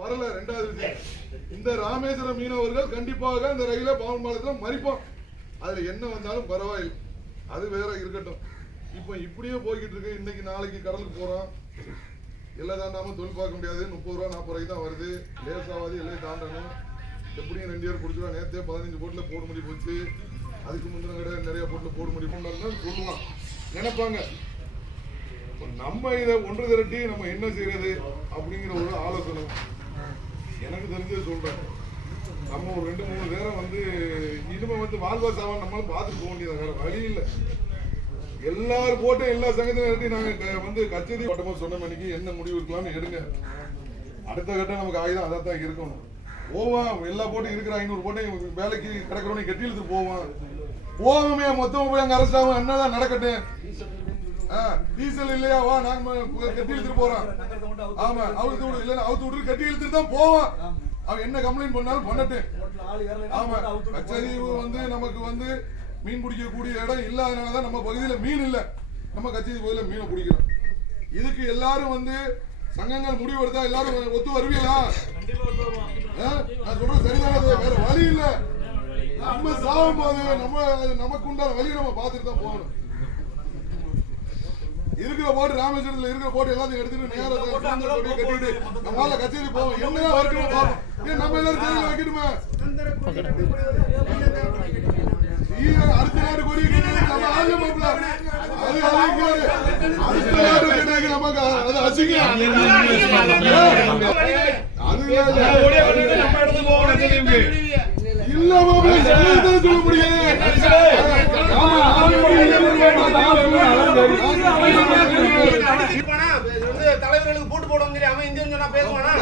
வரல ரெண்டாவது விஷயம். இந்த ராமேஸ்வரம் மீனவர்கள் கண்டிப்பாக இந்த ரயில பாவன் பாலத்தில் மறிப்போம். அதுல என்ன வந்தாலும் பரவாயில்லை. அது வேற இருக்கட்டும். இப்போ இப்படியே போய்கிட்டு இருக்கு. இன்னைக்கு நாளைக்கு கடலுக்கு போறோம். எல்லாம் தாண்டாமல் தொழில் பார்க்க முடியாது. முப்பது ரூபா நாற்பது ரூபாய்க்கு தான் வருது. லேசாவது எல்லாம் தாண்டணும். எப்படியும் ரெண்டு பேர் பிடிச்சிருவா நேற்றே பதினஞ்சு போட்டில் போட முடி போச்சு. அதுக்கு முந்தின கடை நிறைய போட்டில் போட முடியும் சொல்லலாம் நினைப்பாங்க. நம்ம இதை ஒன்று திரட்டி நம்ம என்ன செய்யறது அப்படிங்கிற ஒரு ஆலோசனை. எனக்கு தெரிஞ்சது சொல்றேன். நம்ம ஒரு ரெண்டு மூணு பேரை வந்து இனிமே வந்து வாழ்வா சாவா நம்மளும் பார்த்துட்டு போக வேண்டியது வேற வழி இல்லை. எல்லாரும் போட்டு எல்லா சங்கத்தையும் நிறுத்தி நாங்க வந்து கச்சேரி வட்டமா சொன்ன மணிக்கு என்ன முடிவு இருக்கலாம்னு எடுங்க. அடுத்த கட்டம் நமக்கு ஆயுதம் அதான் தான் இருக்கணும். போவான் எல்லா போட்டும் இருக்கிற ஐநூறு போட்டையும் வேலைக்கு கிடக்கிறவனை கட்டி இழுத்து போவான் போவோமே மொத்தமாக போய் அங்க அரசாங்கம் என்னதான் நடக்கட்டும்? டீசல் இல்லையா? வா நாங்க கட்டி இழுத்துட்டு போறோம் ஆமா அவுத்து விடு இல்ல அவுத்து விட்டு கட்டி இழுத்துட்டு தான் போவோம் அவன் என்ன கம்ப்ளைண்ட் பண்ணாலும் பண்ணட்டும் ஆமா கச்சரிவு வந்து நமக்கு வந்து மீன் பிடிக்கக்கூடிய இடம் இல்லாதனால தான் நம்ம பகுதியில மீன் இல்ல. நம்ம கச்சேரி பகுதியில மீனை பிடிக்கிறோம். இதுக்கு எல்லாரும் வந்து சங்கங்கள் முடிவு எடுத்தா எல்லாரும் ஒத்து வருவீங்களா? ஆ? நான் சொல்றேன் சரிதானது வேற வழி இல்ல. நம்ம சாகும் போது நம்ம நமக்கு உண்டான வழியை நம்ம பார்த்துட்டு தான் போகணும். இருக்கிற போட்டு ராமேஸ்வரத்துல இருக்கிற போட்டு எல்லாத்தையும் எடுத்துட்டு நேரா சுதந்திர கொடியை கட்டிட்டு நம்மளால கச்சேரி போவோம். என்னதான் வரைக்கும் போவோம் ஏன் நம்ம எல்லாரும் ஜெயில வைக்கணுமே அடுத்த நாடு கொடி நம்ம ஆளு அது அழிக்கிறாரு அடுத்த நாடு கட்டிட்டு நமக்கு. அது அசிங்கம். அது இல்ல மாப்பிள என்னதான் சொல்ல முடியாது ஆமா, ஆளு போனா, இது வந்து தலைவர்களுக்கு போட்டு போடுவோம் சொல்லி அவன் இந்தியன் சொன்னா பேசுவானா